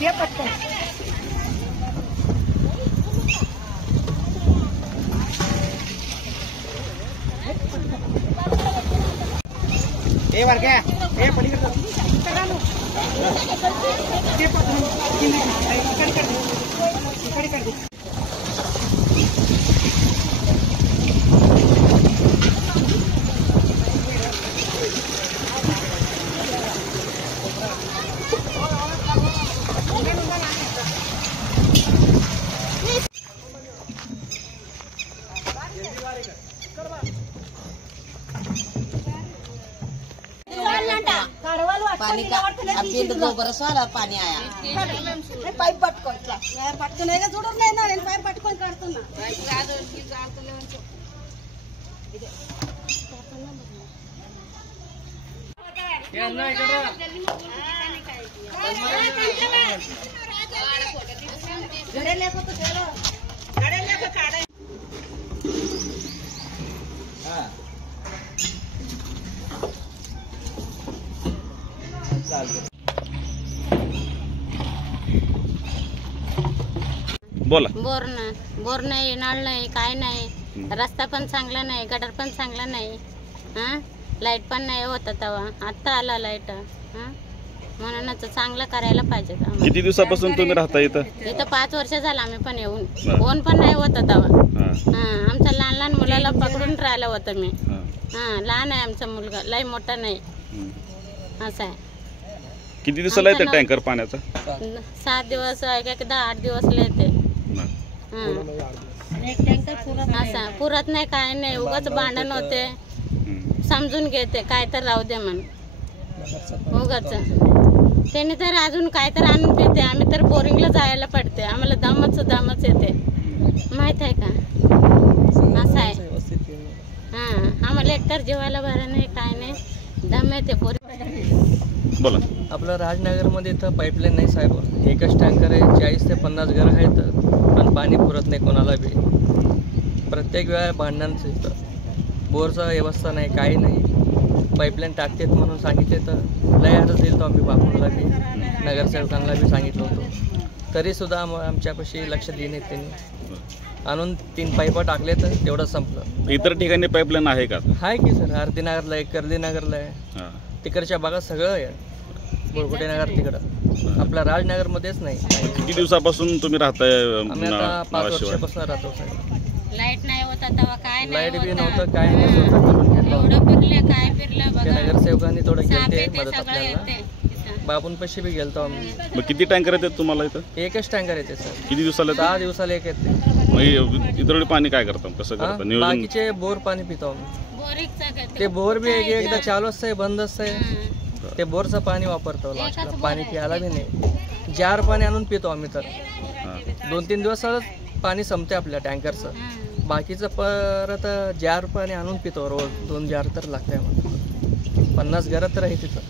ए वर्ग्या ए पलीकडे पानी का अभी दो बरस वाला पानी आया पाइप पట్టుకునేగా చూడలేనా నేను పైప్ పట్టుకొని కడుతున్నా గడే లేకపోతే చలో గడే లేక కాడే बोला बोर नाही नळ नाही काय नाही रस्ता पण चांगला नाही गटर पण चांगला नाही लाईट पण नाही होता तेव्हा आता आला लाईट म्हणूनच चांगलं करायला पाहिजे किती दिवसापासून तुम्ही राहता इथं 5 वर्ष झालं आम्ही पण येऊन फोन पण नाही होता तेव्हा आमच्या लहान मुलाला पकडून राहिलं होतं मी लहान आहे आमचा मुलगा लई मोठा नाही असं आहे किती दिवसाला येते टँकर पाण्याचा 7 दिवस एकदा 8 दिवस येते असं पुरत नाही काय नाही उगाच भांडण होते समजून घेते काय तर राहू दे म्हणून उगाच त्याने तर अजून काय तर आणून पिते आम्ही तर बोरिंगला जायला पडते आम्हाला दमच येते माहित आहे का असं आहे आम्हाला एकतर जेवायला बरं नाही काय नाही दम येते बोरिंग बोला आपलं राजनगरमध्ये इथं पाईपलाईन नाही साहेब एकच टँकर आहे 40 ते 50 घरं आहेत पण पाणी पुरत नाही कोणाला बी प्रत्येक वेळा भांडणांचं इथं बोरचा व्यवस्था नाही काही नाही पाईपलाईन टाकतेत म्हणून सांगितले तर लय अर्ज दिलं तो आम्ही बापूंना बी नगरसेवकांना बी सांगितलं होतं तरीसुद्धा आमच्यापाशी लक्ष देणे त्यांनी आणून 3 पाईपं टाकले तर तेवढं संपलं इतर ठिकाणी पाईपलाईन आहे का आहे की सर आरतीनगरला आहे कर्लीनगरला आहे तिकडच्या भागात सगळं आहे बोरकुटे नगर तिकडं आपला राजनगरमध्येच नाही किती दिवसापासून तुम्ही राहताय आम्ही आता 5 वर्षापासून राहतो साहेब लाईट नाही होता तेव्हा काय लाईट बी नव्हतं काय नाही स्वतः करून घेतलं एवढं फिरले काय फिरलं बघा नगरसेवकांनी थोडं गेलते ते मदत सगळं आपल्याला येते बापूंपाशी बी गेलतो आम्ही मग किती टँकर येतात तुम्हाला इथं एकच टँकर येते सर किती दिवसाला 10 दिवसाला एक येते मग इतर पाणी काय करता कसं करता नियोजन बाकीचे बोर पाणी पितो आम्ही बोरिंगचं ते बोर बी एकदा चालू असतंय बंद असतंय ते बोरचं पाणी वापरतो लास्टला पाणी प्यायला बी नाही जार पाणी आणून पितो आम्ही तर 2-3 दिवसालाच पाणी संपते आपल्या टँकरचं बाकीचं परत जार पाणी आणून पितो रोज 2 जार तर लागते आम्हाला 50 घरात तर आहे तिथं